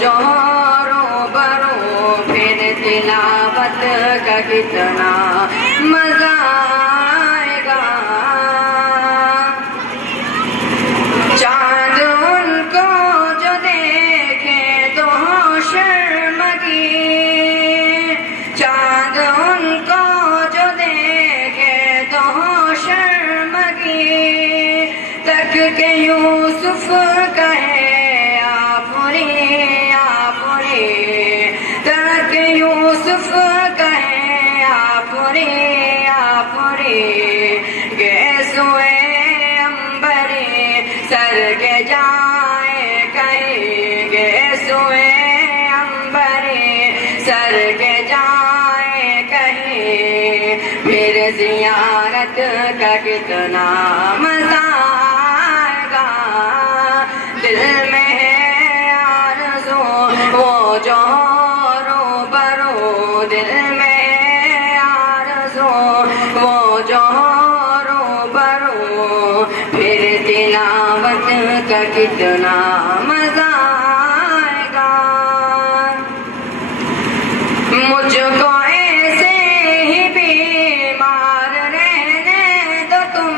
جو روبرو پھر تلاوت کا کتنا مزہ آئے گا. چاند ان کو جو دیکھے تو شرمگی، چاند ان کو جو دیکھے تو شرمگی، تک کہ یوسف کہے آفری آفری، تک کہ یوسف کہے آفری آفری، گیسوئے امبری سر کے جائے کہیں، گیسوئے امبری سر کے جائے کہیں، پھر زیارت کا کتنا مزہ آئے گا. دل میں ہے آرزو وہ جو روبرو، دل میں ہے آرزو وہ جو روبرو، پھر تلاوت کا کتنا مزہ آئے گا. مجھ کو ایسے ہی بیمار رہنے دو تم،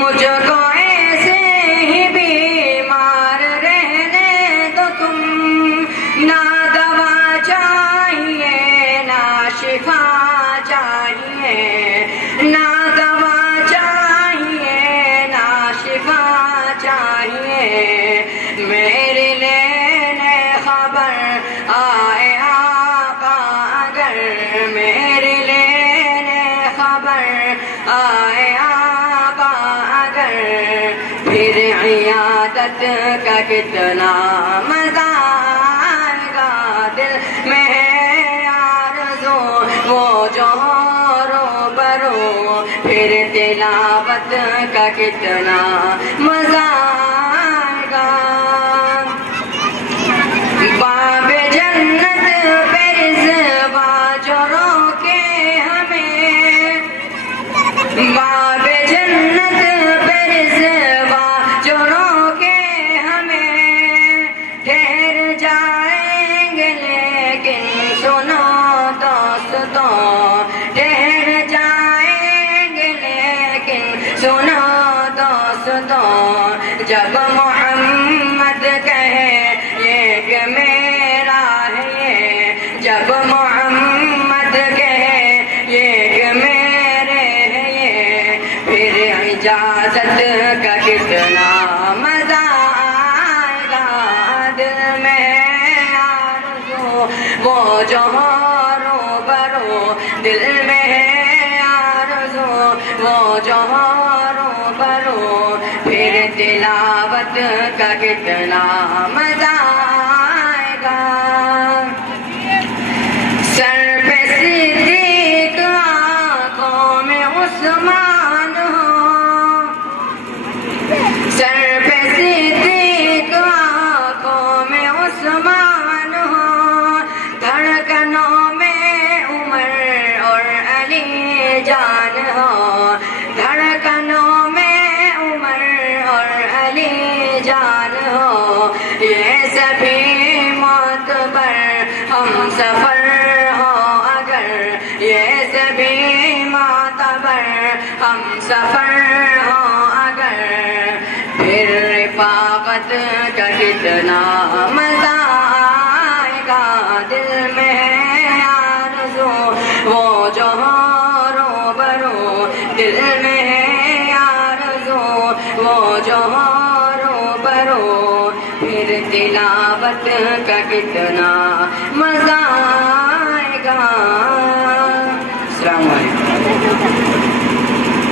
مجھ کو ایسے ہی بیمار رہنے دو تم، نہ دوا چاہیے نہ شفا چاہیے، نہ دوا چاہیے نہ شفا چاہیے، میرے لینے خبر آئے آقا اگر، میرے لینے خبر آئے آقا اگر، پھر عیادت کا کتنا مزہ آئے گا. دل میں ہے آرزو وہ جو روبرو، پھر تلاوت کا کتنا مزہ آئے گا. باب جنت پہ رضوا جو روکے ہمیں، باب جنت پہ رضوا جو روکے ہمیں، ٹھہر جائیں گے لیکن سنو دوستوں، ٹھہر جائیں گے لیکن سنو دوستوں، جب محمد کہے یہ کہ میرا ہے یہ، جب محمد کہے یہ کہ میرے ہے یہ، پھر اجازت کا کتنا مزہ آئے گا. دل میں ہے آرزو وہ جو روبرو، دل میں ہے آرزو وہ جو روبرو، پھر تلاوت کا کتنا مزہ آئے گا. سر پہ صدیق آنکھوں میں عثمان ہو، سر پہ صدیق آنکھوں میں عثمان ہو، دھڑکنوں میں عمر اور علی جان ہو، دھڑکنوں میں عمر اور علی جان ہو، یہ سبھی معتبر ہم سفر ہو اگر، یہ سبھی معتبر ہم سفر ہو اگر، پھر رفاقت کا کتنا مزہ آئے گا. دل میں ہے آرزو وہ جو روبرو، دل میں ہے آرزو وہ جو روبرو، پھر تلاوت کا کتنا مزہ آئے گا. السلام علیکم.